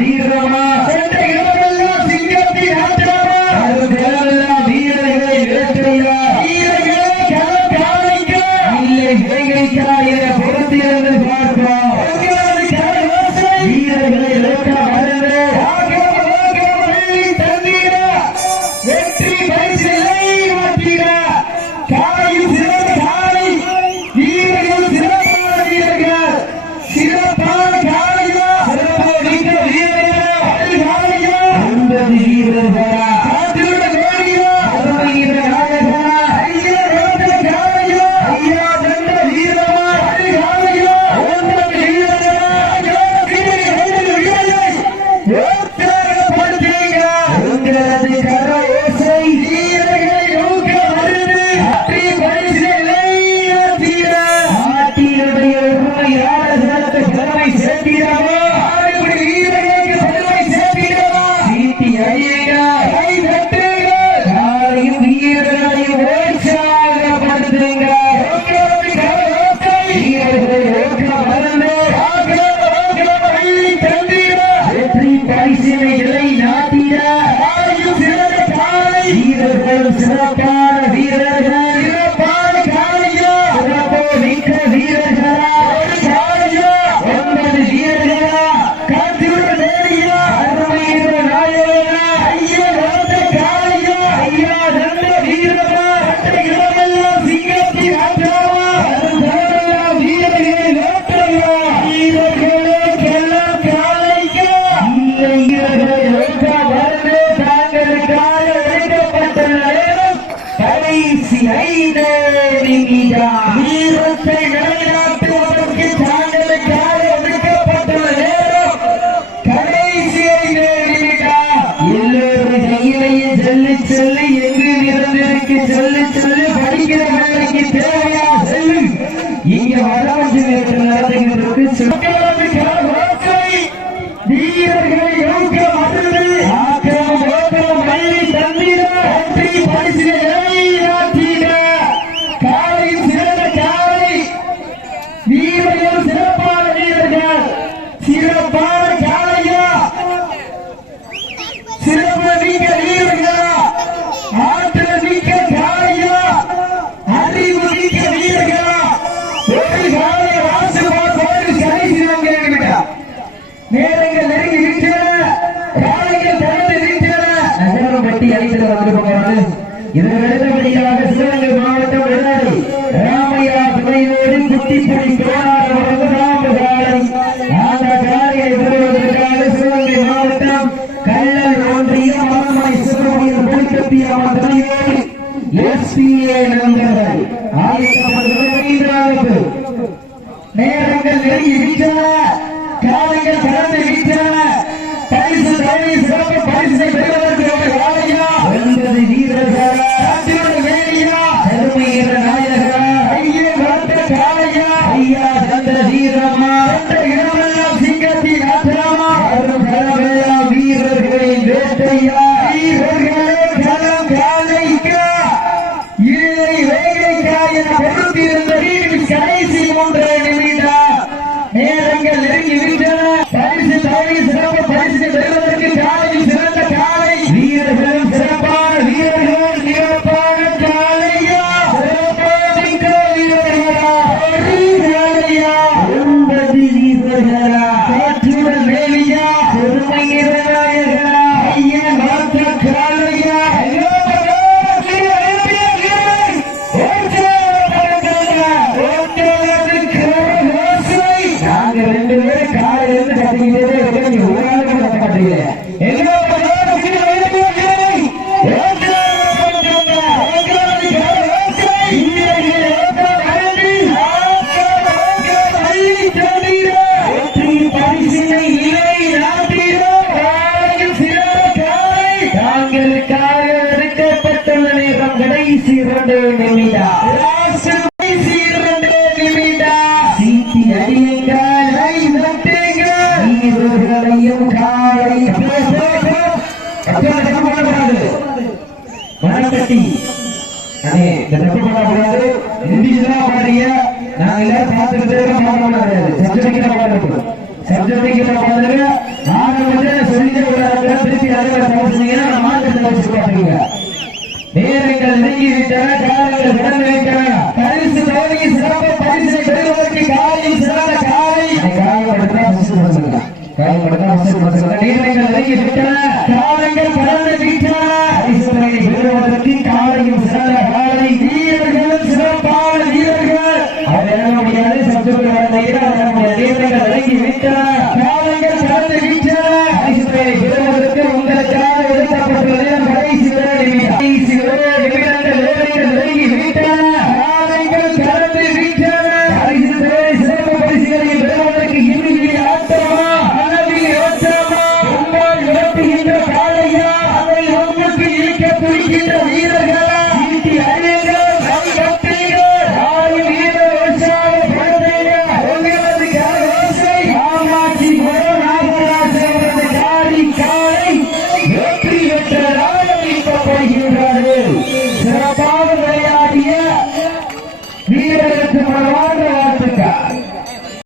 Dirra más. que আমার வீரத்தை கட்டிப்பிடி போராட முதலாம் காலம் அந்த காலையை நேரங்கள் நெருங்கி விட்டன மூன்று நிமிட நேரங்கள் நெருங்கி கட்டி. அண்ணே இந்த கட்டி போட முடியாது இண்டிஜுவலா பாடுங்க நான் எல்லாரும் பார்த்துட்டு இருக்கோம் பாட முடியாது சப்ஜெக்ட் கிட்ட பாடுங்க சப்ஜெக்ட் கிட்ட பாடுங்க நாங்க வந்து சொல்லிட்டு கூடாது திருப்பி அதுல போடுறீங்க நான் மாற்றத்தை வச்சு பாத்துக்கீங்க நேரங்கள் நெருங்கி விட்டன காலங்கள் விடந்து விட்டன பரிசு தோல்வி சிறப்பு பரிசு பெறுவதற்கு காலையில் சிறந்த காலை. காயப்படுத்தா நேரங்கள் நெருங்கி விட்டன காலங்கள் கடந்த முடியாது சப்ஜெக்ட் வர முடியாது. வர முடியாது. இவர்கள் விலகி விட்டன காலங்கள் கடந்து விட்டன பரிசு பேரை பெறுவதற்கு உங்களுக்காக எதிர்பார்க்கப்பட்டுள்ளது கடைசி வேலை நிமிடம் கடைசி வேலை நிமிடங்கள் விலகி விட்டன